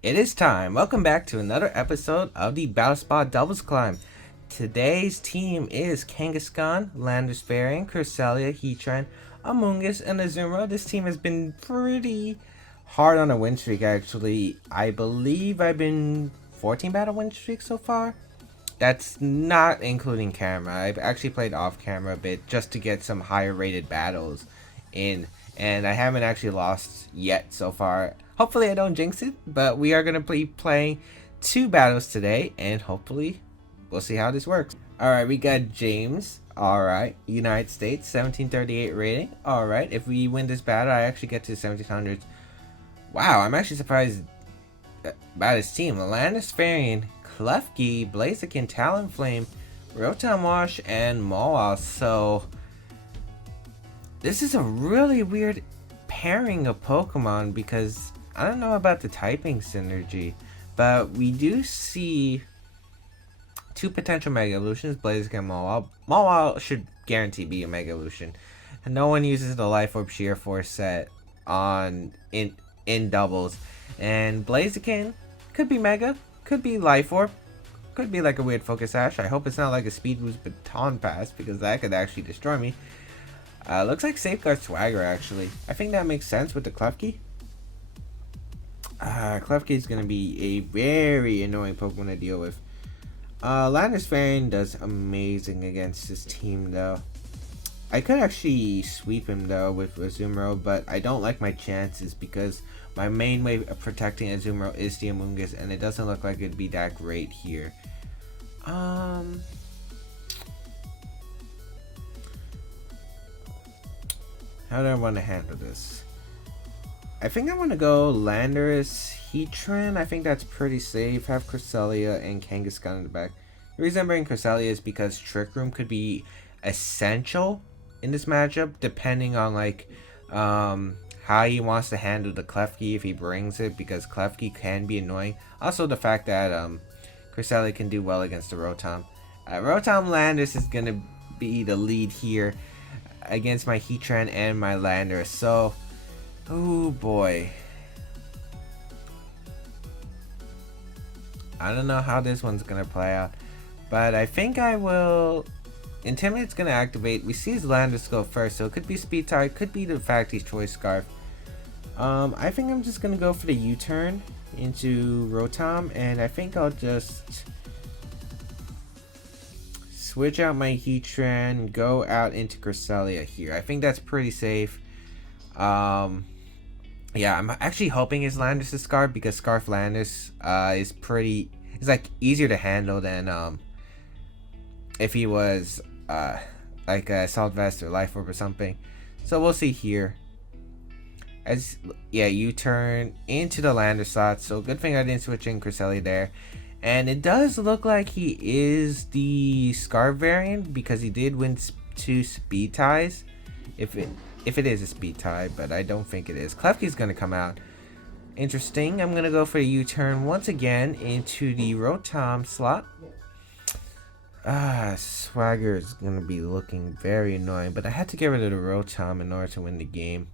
It is time. Welcome back to another episode of the Battle Spot Doubles Climb. Today's team is Kangaskhan, Landers Variant, Cresselia, Heatran, Amoonguss, and Azumarill. This team has been pretty hard on a win streak, actually. I believe I've been 14 battle win streak so far. That's not including camera. I've actually played off camera a bit just to get some higher rated battles in, and I haven't actually lost yet so far. Hopefully I don't jinx it, but we are going to be playing two battles today, and hopefully we'll see how this works. Alright, we got James. Alright, United States, 1738 rating. Alright, if we win this battle, I actually get to 1700s. Wow, I'm actually surprised about his team. Landis Varian, Klefki, Blaziken, Talonflame, Rotom Wash, and Mawile. So this is a really weird pairing of Pokemon because I don't know about the typing synergy, but we do see two potential Mega Evolutions, Blaziken and Mawile. Mawile should guarantee be a Mega Evolution. And no one uses the Life Orb Sheer Force set on in doubles. And Blaziken could be Mega, could be Life Orb, could be like a weird Focus Sash. I hope it's not like a Speed Boost Baton Pass because that could actually destroy me. Looks like Safeguard Swagger actually. I think that makes sense with the Klefki. Klefki is going to be a very annoying Pokemon to deal with. Landis Varian does amazing against this team though. I could actually sweep him though with Azumarill, but I don't like my chances because my main way of protecting Azumarill is the Amoonguss, and it doesn't look like it'd be that great here. How do I want to handle this? I think I want to go Landorus, Heatran. I think that's pretty safe. Have Cresselia and Kangaskhan in the back. The reason I'm bringing Cresselia is because Trick Room could be essential in this matchup, depending on like how he wants to handle the Klefki if he brings it, because Klefki can be annoying. Also the fact that Cresselia can do well against the Rotom. Rotom Landorus is gonna be the lead here against my Heatran and my Landorus. So, oh boy. I don't know how this one's gonna play out, but I think I will. Intimidate's gonna activate. We see his Landorus go first, so it could be Speed Type, could be the fact he's Choice Scarf. I think I'm just gonna go for the U-turn into Rotom, and I think I'll just switch out my Heatran, go out into Cresselia here. I think that's pretty safe. Yeah, I'm actually hoping his Landorus is Scarf because Scarf Landorus is like easier to handle than if he was like a Assault Vest or Life Orb or something. So we'll see here. You turn into the Lander slot, so good thing I didn't switch in Cresselia there. And it does look like he is the Scarf variant because he did win 2 speed ties. If it is a speed tie, but I don't think it is. Klefki's gonna come out. Interesting. I'm gonna go for a U-turn once again into the Rotom slot. Swagger is gonna be looking very annoying, but I had to get rid of the Rotom in order to win the game.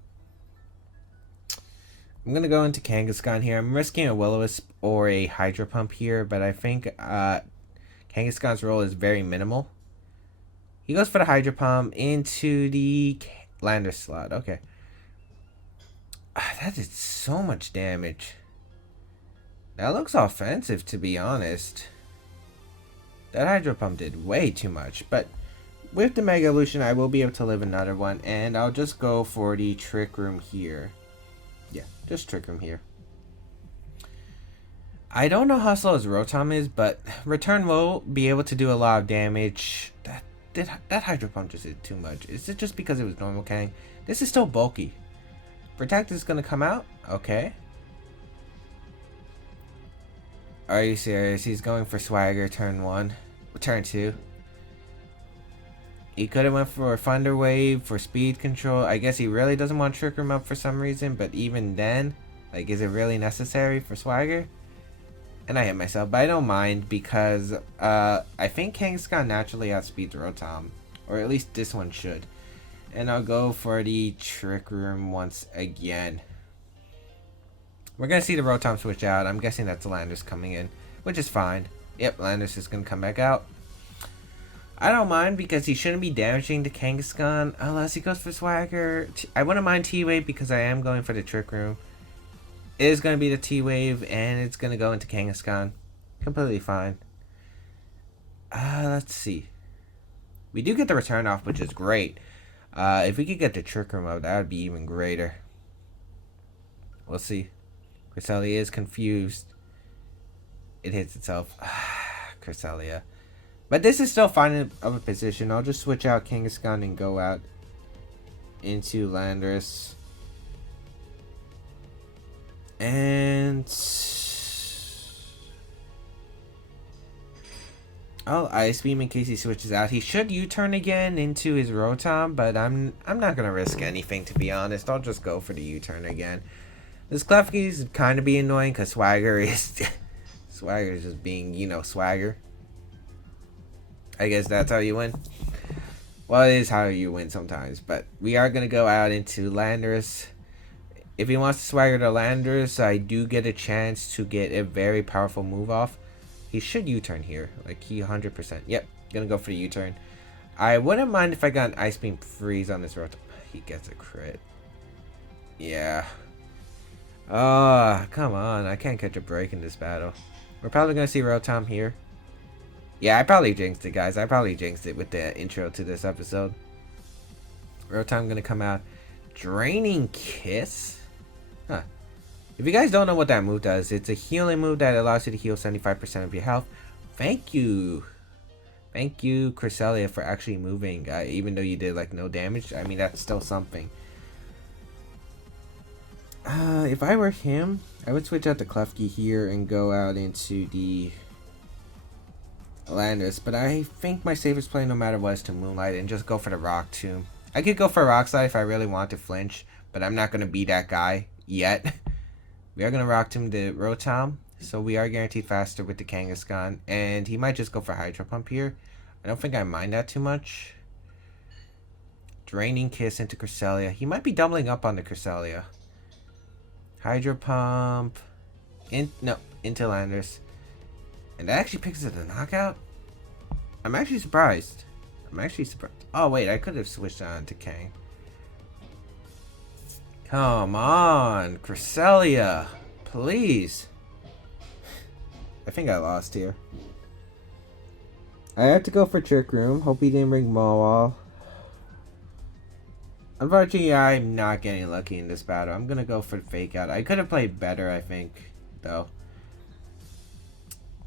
I'm gonna go into Kangaskhan here. I'm risking a Will-O-Wisp or a Hydro Pump here, but I think Kangaskhan's role is very minimal. He goes for the Hydro Pump into the Lander slot. Okay. That did so much damage. That looks offensive, to be honest. That Hydro Pump did way too much, but with the Mega Evolution, I will be able to live another one, and I'll just go for the Trick Room here. Yeah, just Trick Room here. I don't know how slow his Rotom is, but Return will be able to do a lot of damage. That Hydro Pump just did too much. Is it just because it was normal Kang? This is still bulky. Protect is gonna come out. Okay. Are you serious? He's going for Swagger turn 1. Turn 2. He could have went for Thunder Wave for speed control. I guess he really doesn't want Trick Room up for some reason, but even then, like, is it really necessary for Swagger? And I hit myself, but I don't mind because I think Kangaskhan naturally outspeeds Rotom, or at least this one should. And I'll go for the Trick Room once again. We're going to see the Rotom switch out. I'm guessing that's Landorus coming in, which is fine. Yep, Landorus is going to come back out. I don't mind because he shouldn't be damaging the Kangaskhan unless he goes for Swagger. I wouldn't mind T-Wave because I am going for the Trick Room. It is going to be the T-Wave and it's going to go into Kangaskhan. Completely fine. Let's see. We do get the return off, which is great. If we could get the Trick Room up, that would be even greater. We'll see. Cresselia is confused. It hits itself. Cresselia. But this is still fine of a position. I'll just switch out Kangaskhan and go out into Landorus. And I'll Ice Beam in case he switches out. He should U-turn again into his Rotom, but I'm not gonna risk anything, to be honest. I'll just go for the U-turn again. This Klefki is kind of be annoying because Swagger is Swagger is just being, you know, Swagger. I guess that's how you win. Well, it is how you win sometimes. But we are going to go out into Landorus. If he wants to Swagger to Landorus, I do get a chance to get a very powerful move off. He should U-turn here. Like, he 100%. Yep, going to go for the U-turn. I wouldn't mind if I got an Ice Beam Freeze on this Rotom. He gets a crit. Yeah. Oh, come on. I can't catch a break in this battle. We're probably going to see Rotom here. Yeah, I probably jinxed it, guys. I probably jinxed it with the intro to this episode. Rotom gonna come out. Draining Kiss? Huh. If you guys don't know what that move does, it's a healing move that allows you to heal 75% of your health. Thank you. Thank you, Cresselia, for actually moving. Even though you did, like, no damage. I mean, that's still something. If I were him, I would switch out the Klefki here and go out into the Landorus, but I think my safest play no matter what is to Moonlight and just go for the Rock Tomb. I could go for Rock Slide if I really want to flinch, but I'm not going to be that guy yet. We are going to Rock Tomb the Rotom, so we are guaranteed faster with the Kangaskhan, and he might just go for Hydro Pump here. I don't think I mind that too much. Draining Kiss into Cresselia. He might be doubling up on the Cresselia. Hydro Pump. Into Landorus. And that actually picks it a knockout? I'm actually surprised. Oh, wait. I could have switched on to Kang. Come on. Cresselia. Please. I think I lost here. I have to go for Trick Room. Hope he didn't bring Mawile. Unfortunately, I'm not getting lucky in this battle. I'm going to go for Fake Out. I could have played better, I think, though.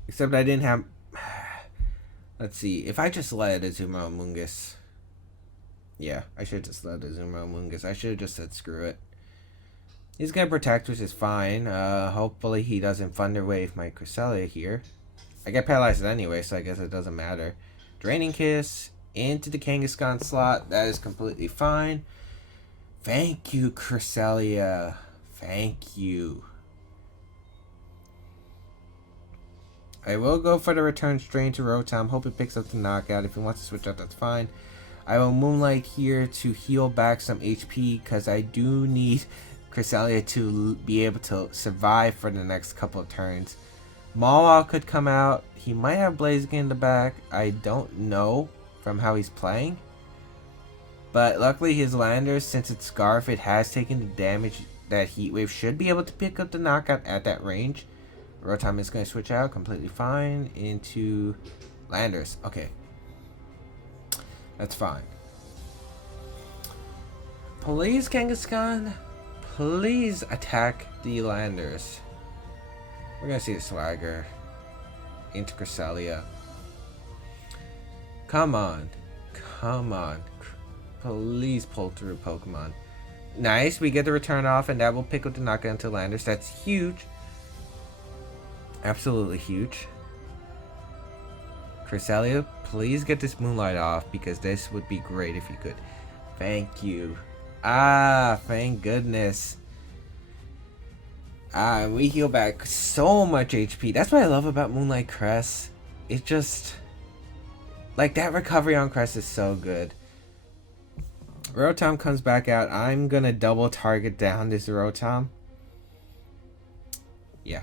Except I didn't have... Let's see. If I just let Azumarill Mungus... Yeah, I should just let Azumarill Mungus. I should have just said screw it. He's going to protect, which is fine. Hopefully he doesn't Thunder Wave my Cresselia here. I get paralyzed anyway, so I guess it doesn't matter. Draining Kiss into the Kangaskhan slot. That is completely fine. Thank you, Cresselia. Thank you. I will go for the Return Strain to Rotom. Hope it picks up the knockout. If he wants to switch out, that's fine. I will Moonlight here to heal back some HP because I do need Cresselia to be able to survive for the next couple of turns. Mawile could come out. He might have Blaziken in the back. I don't know from how he's playing. But luckily his Landorus, since it's Scarf, it has taken the damage that Heat Wave should be able to pick up the knockout at that range. Rotom is going to switch out completely fine into Landorus. Okay. That's fine. Please, Kangaskhan. Please attack the Landorus. We're going to see a Swagger into Cresselia. Come on. Come on. Please pull through, Pokemon. Nice. We get the return off, and that will pick up the knockout into Landorus. That's huge. Absolutely huge. Cresselia, please get this Moonlight off because this would be great if you could. Thank you. Thank goodness. We heal back so much HP. That's what I love about Moonlight Crest. It just... like, that recovery on Crest is so good. Rotom comes back out. I'm gonna double target down this Rotom. Yeah.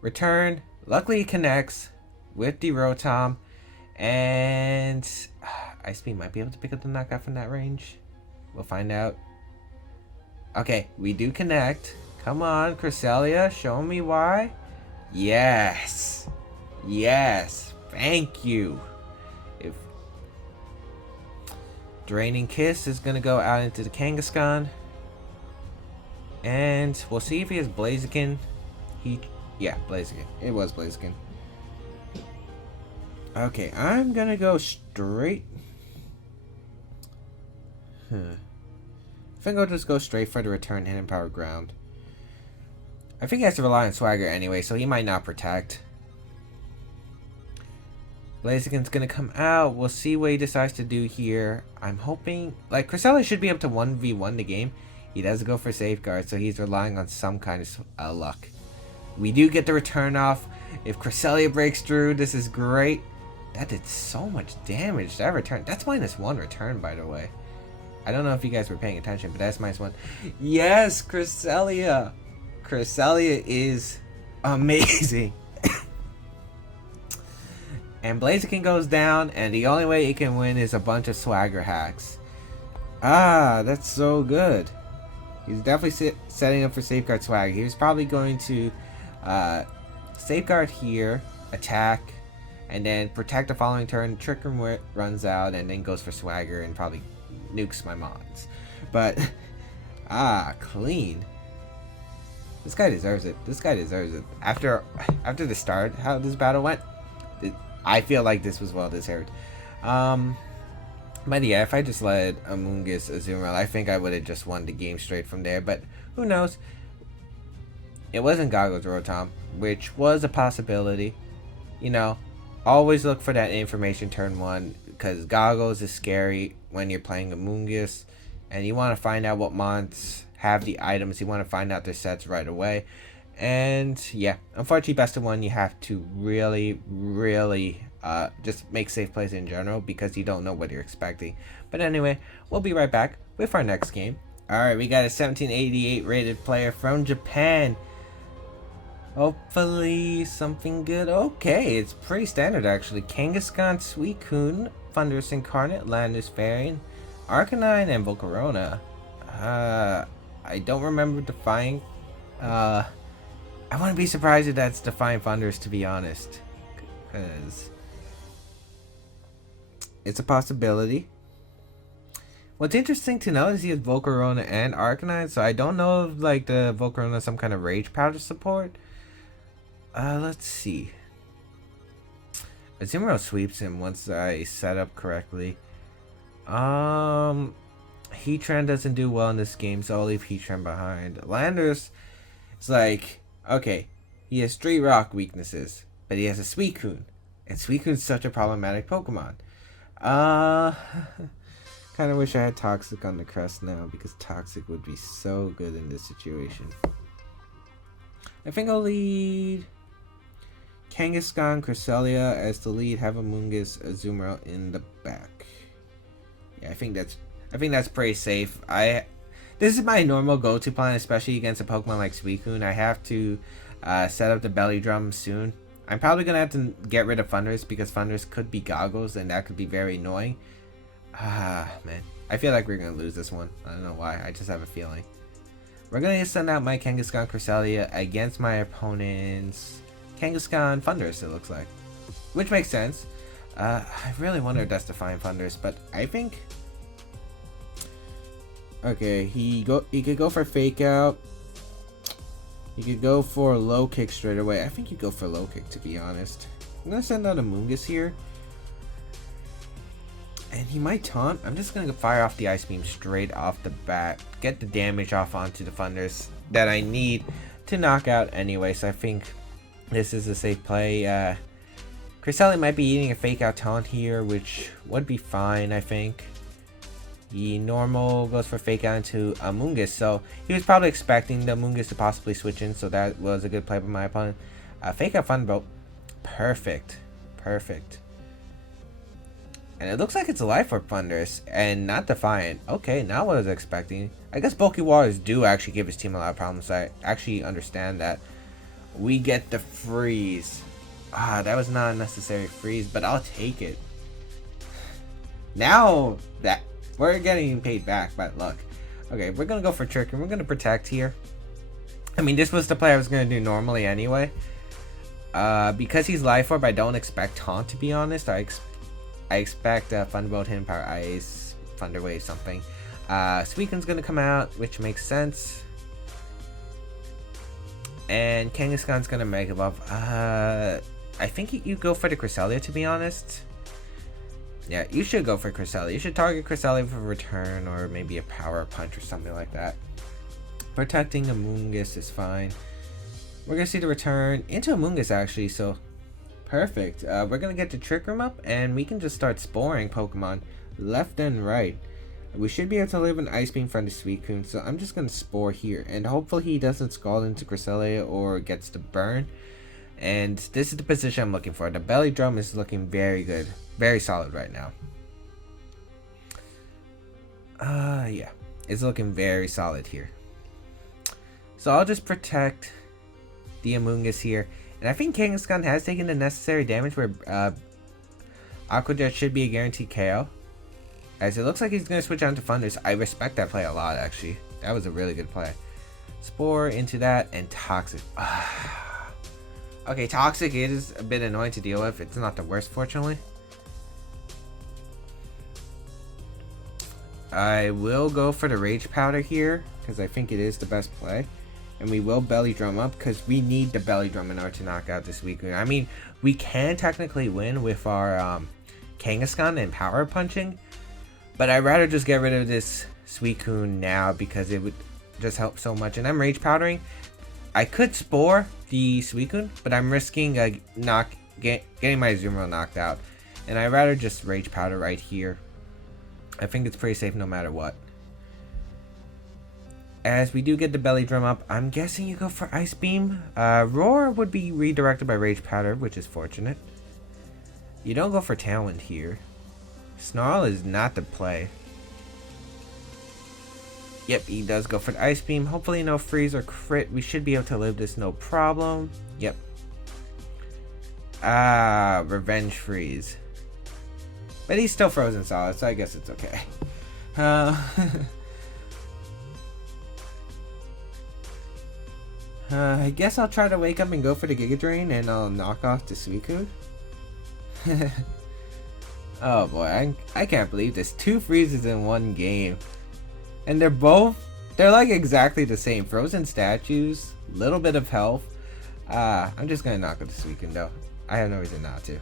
Return. Luckily it connects with the Rotom. And Ice Beam might be able to pick up the knockout from that range. We'll find out. Okay, we do connect. Come on, Cresselia, show me why. Yes. Yes. Thank you. If Draining Kiss is gonna go out into the Kangaskhan. And we'll see if he has Blaziken. Yeah, Blaziken. It was Blaziken. Okay, I'm gonna go straight. I think I'll just go straight for the return Hidden Power Ground. I think he has to rely on Swagger anyway, so he might not protect. Blaziken's gonna come out. We'll see what he decides to do here. I'm hoping, like, Cresselia should be able to 1v1 the game. He does go for Safeguard, so he's relying on some kind of luck. We do get the return off. If Cresselia breaks through, this is great. That did so much damage. That return, that's -1 return, by the way. I don't know if you guys were paying attention, but that's -1. Yes, Cresselia. Cresselia is amazing. And Blaziken goes down, and the only way he can win is a bunch of Swagger hacks. Ah, that's so good. He's definitely setting up for Safeguard Swagger. He was probably going to Safeguard here, attack, and then protect the following turn. Trick Room runs out, and then goes for Swagger and probably nukes my mons. But clean. This guy deserves it. This guy deserves it. After the start, how this battle went, I feel like this was well deserved. But yeah, if I just let Amoonguss Azumarill, I think I would have just won the game straight from there. But who knows? It wasn't Goggles Rotom, which was a possibility. You know, always look for that information turn 1, because Goggles is scary when you're playing Amoonguss, and you want to find out what mons have the items. You want to find out their sets right away. And yeah, unfortunately, best of 1, you have to really just make safe plays in general, because you don't know what you're expecting. But anyway, we'll be right back with our next game. Alright, we got a 1788 rated player from Japan. Hopefully something good. Okay, it's pretty standard actually. Kangaskhan, Suicune, Thunderous Incarnate, Landis Variant, Arcanine, and Volcarona. I don't remember Defying. I wouldn't be surprised if that's Defying Thunders, to be honest, because it's a possibility. What's interesting to know is he has Volcarona and Arcanine, so I don't know if like the Volcarona has some kind of Rage Powder support. Let's see. Azumarill sweeps him once I set up correctly. Heatran doesn't do well in this game, so I'll leave Heatran behind. Landers is like, okay, he has 3 rock weaknesses, but he has a Suicune, and Suicune's such a problematic Pokemon. Kind of wish I had Toxic on the crest now, because Toxic would be so good in this situation. I think I'll lead Kangaskhan, Cresselia as the lead, have Amoonguss, Azumarill in the back. Yeah, I think that's pretty safe. This is my normal go-to plan, especially against a Pokemon like Suicune. I have to set up the belly drum soon. I'm probably gonna have to get rid of Thunders, because Thunders could be Goggles, and that could be very annoying. Man, I feel like we're gonna lose this one. I don't know why. I just have a feeling. We're gonna send out my Kangaskhan Cresselia against my opponent's Kangaskhan Thunders, it looks like. Which makes sense. I really wonder if that's Defying Thunders, but I think... Okay, he could go for Fake Out. He could go for Low Kick straight away. I think he'd go for Low Kick, to be honest. I'm gonna send out Amoonguss here. And he might taunt. I'm just gonna fire off the Ice Beam straight off the bat. Get the damage off onto the Thunders that I need to knock out anyway. So I think this is a safe play. Cresselia might be eating a Fake Out taunt here, which would be fine, I think. The normal goes for Fake Out into Amoonguss. So he was probably expecting the Amoonguss to possibly switch in. So that was a good play by my opponent. Fake Out Thunderbolt. Perfect. Perfect. And it looks like it's a Life Orb Thunderous and not Defiant. Okay, not what I was expecting. I guess Bulky Waters do actually give his team a lot of problems. I actually understand that. We get the freeze. Ah, that was not a necessary freeze, but I'll take it. Now that we're getting paid back by luck. Okay, we're gonna go for Trick and we're gonna Protect here. I mean, this was the play I was gonna do normally anyway. Because he's Life Orb, I don't expect Taunt, to be honest. I expect Thunderbolt, Hidden Power, Ice, Thunder Wave, something. Suicune's gonna come out, which makes sense. And Kangaskhan's gonna Mega Evolve. I think you go for the Cresselia, to be honest. Yeah, you should go for Cresselia. You should target Cresselia for return or maybe a Power Punch or something like that. Protecting Amoonguss is fine. We're gonna see the return into Amoonguss actually, so perfect. We're gonna get the Trick Room up and we can just start sporing Pokemon left and right. We should be able to live an Ice Beam from the Suicune, so I'm just gonna Spore here and hopefully he doesn't Scald into Cresselia or gets the burn. And this is the position I'm looking for. The Belly Drum is looking very good, very solid right now. Yeah, it's looking very solid here. So I'll just protect the Amoonguss here. And I think Kangaskhan has taken the necessary damage where Aqua Jet should be a guaranteed KO. As it looks like he's going to switch on to Thunders. I respect that play a lot, actually. That was a really good play. Spore into that and Toxic. Okay, Toxic is a bit annoying to deal with. It's not the worst, fortunately. I will go for the Rage Powder here because I think it is the best play. And we will Belly Drum up because we need the Belly Drum in order to knock out this Suicune. I mean, we can technically win with our Kangaskhan and Power Punching. But I'd rather just get rid of this Suicune now because it would just help so much. And I'm Rage Powdering. I could Spore the Suicune, but I'm risking getting my Azumarill knocked out. And I'd rather just Rage Powder right here. I think it's pretty safe no matter what. As we do get the Belly Drum up, I'm guessing you go for Ice Beam. Roar would be redirected by Rage Powder, which is fortunate. You don't go for Tailwind here. Snarl is not the play. Yep, he does go for the Ice Beam. Hopefully no freeze or crit. We should be able to live this no problem. Yep. Revenge freeze. But he's still frozen solid, so I guess it's okay. I guess I'll try to wake up and go for the Giga Drain and I'll knock off the Suicune. Oh boy, I can't believe this. 2 freezes in one game. And they're like exactly the same. Frozen statues, little bit of health. I'm just gonna knock out the Suicune though. I have no reason not to.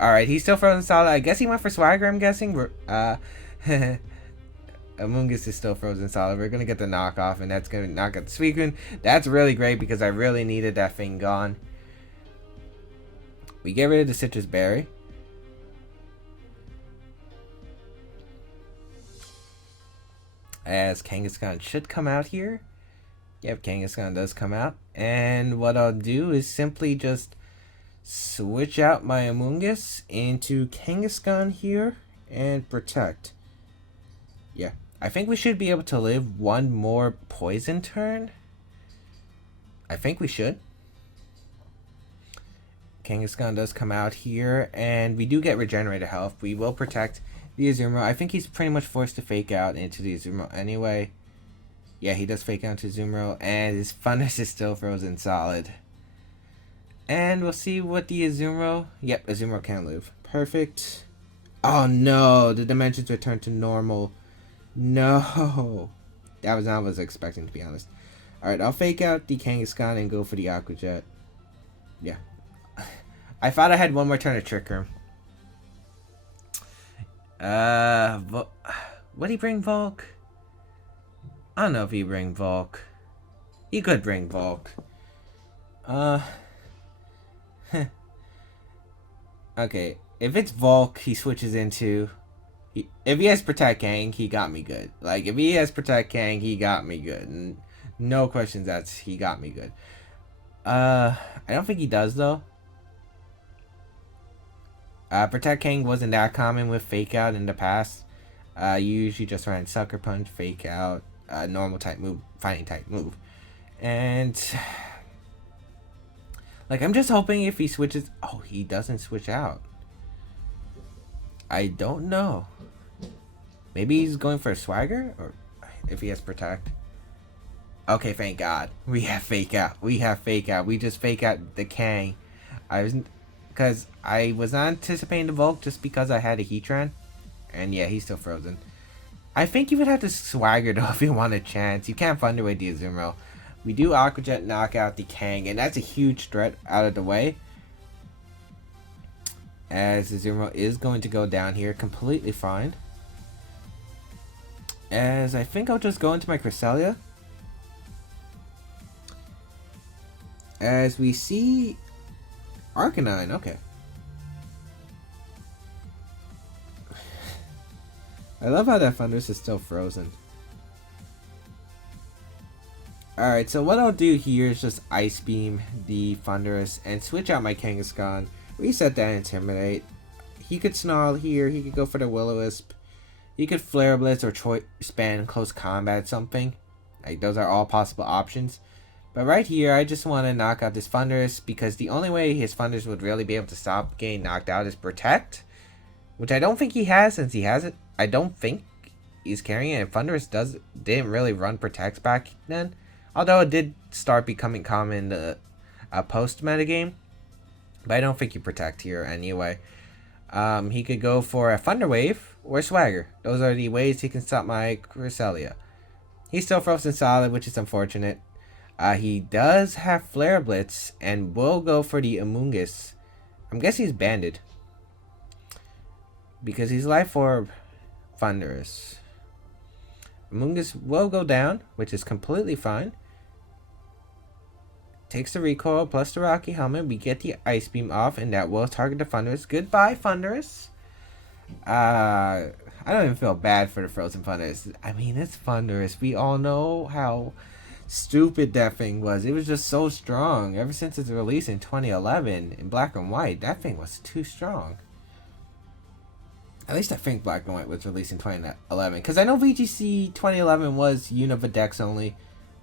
Alright, he's still frozen solid. I guess he went for Swagger, I'm guessing. Amoonguss is still frozen solid. We're gonna get the knockoff, and that's gonna knock out the Suicune. That's really great because I really needed that thing gone. We get rid of the Citrus Berry. As Kangaskhan should come out here. Yep, Kangaskhan does come out. And what I'll do is simply just switch out my Amoonguss into Kangaskhan here and Protect. Yeah, I think we should be able to live one more poison turn. I think we should. Kangaskhan does come out here, and we do get regenerated health. We will protect the Azumarill. I think he's pretty much forced to fake out into the Azumarill anyway. Yeah, he does fake out to Azumarill, and his Thunders is still frozen solid. And we'll see what the Azumarill... Yep, Azumarill can live. Perfect. Oh no, the dimensions return to normal. No. That was not what I was expecting, to be honest. Alright, I'll fake out the Kangaskhan and go for the Aqua Jet. Yeah. I thought I had one more turn to Trick Room. Would he bring Volk? I don't know if he bring Volk. He could bring Volk. Okay, if it's Volk, he switches into... if he has Protect Kang, he got me good. Like, if he has Protect Kang, he got me good. And no questions, he got me good. I don't think he does, though. Protect King wasn't that common with Fake Out in the past. You usually just ran Sucker Punch, Fake Out, normal type move, fighting type move. And like, I'm just hoping if he switches. Oh, he doesn't switch out. I don't know. Maybe he's going for a Swagger, or if he has Protect. Okay, thank God. We have Fake Out. We have Fake Out. We just Fake Out the Kang. Because I was not anticipating the Volk just because I had a Heatran. And yeah, he's still frozen. I think you would have to Swagger though if you want a chance. You can't Thunder Wave the Azumarill. We do Aqua Jet knock out the Kang, and that's a huge threat out of the way. As Azumarill is going to go down here completely fine. As I think I'll just go into my Cresselia. As we see Arcanine, okay. I love how that Thundurus is still frozen. Alright, so what I'll do here is just Ice Beam the Thundurus and switch out my Kangaskhan. Reset that Intimidate. He could Snarl here, he could go for the Will-O-Wisp. He could Flare Blitz or Choice Span Close Combat something. Like, those are all possible options. But right here, I just want to knock out this Thundurus because the only way his Thundurus would really be able to stop getting knocked out is Protect. Which I don't think he has, since he has it. I don't think he's carrying it. And Thundurus didn't really run Protect back then. Although it did start becoming common in the post-meta game. But I don't think you Protect here anyway. He could go for a Thunder Wave or Swagger. Those are the ways he can stop my Cresselia. He's still frozen solid, which is unfortunate. He does have Flare Blitz and will go for the Amoonguss. I'm guessing he's banded. Because he's Life Orb Thundurus. Amoonguss will go down, which is completely fine. Takes the recoil plus the Rocky Helmet. We get the Ice Beam off, and that will target the Thundurus. Goodbye, Thundurus. I don't even feel bad for the frozen Thundurus. I mean, it's Thundurus. We all know how stupid that thing was. It was just so strong. Ever since its release in 2011 in Black and White, that thing was too strong. At least I think Black and White was released in 2011. Because I know VGC 2011 was Unova Dex only.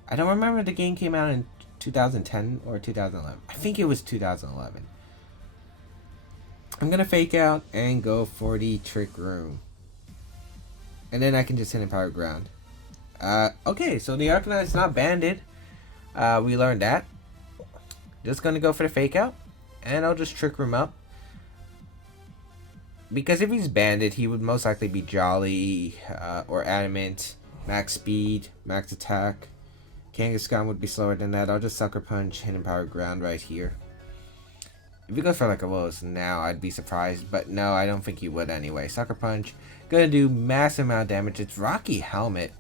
I don't remember if the game came out in 2010 or 2011. I think it was 2011. I'm going to Fake Out and go for the Trick Room. And then I can just hit in Power Ground. Okay, so the Arcanine is not banded. We learned that. Just going to go for the Fake Out. And I'll just Trick Room up. Because if he's banded, he would most likely be Jolly or Adamant. Max Speed, Max Attack. Kangaskhan would be slower than that. I'll just Sucker Punch, Hidden Power Ground right here. If he goes for like a Willis now, I'd be surprised. But no, I don't think he would anyway. Sucker Punch. Gonna do massive amount of damage. It's Rocky Helmet,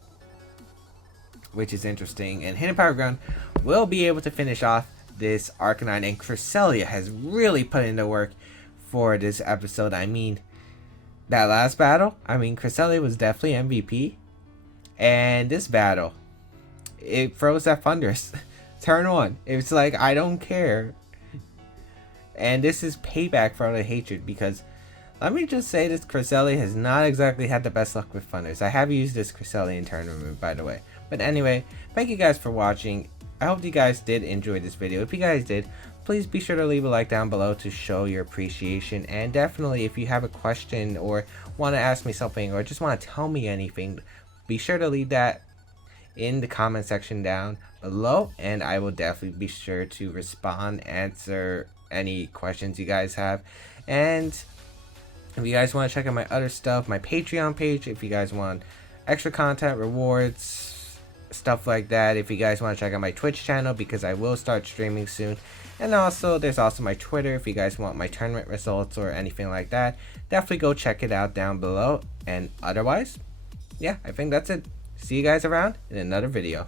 which is interesting. And Hidden Power Ground will be able to finish off this Arcanine. And Cresselia has really put in the work for this episode. I mean, that last battle, I mean, Cresselia was definitely MVP. And this battle, it froze that Thundurus. Turn 1. It's like, I don't care. And this is payback for all the hatred, because let me just say this Cresselia has not exactly had the best luck with Thundurus. I have used this Cresselia in turn move, by the way. But anyway, thank you guys for watching. I hope you guys did enjoy this video. If you guys did, please be sure to leave a like down below to show your appreciation. And definitely, if you have a question or want to ask me something or just want to tell me anything, be sure to leave that in the comment section down below. And I will definitely be sure to respond, answer any questions you guys have. And if you guys want to check out my other stuff, my Patreon page, if you guys want extra content, rewards, stuff like that. If you guys want to check out my Twitch channel, because I will start streaming soon. And also, there's also my Twitter if you guys want my tournament results or anything like that. Definitely go check it out down below. And otherwise, yeah, I think that's it. See you guys around in another video.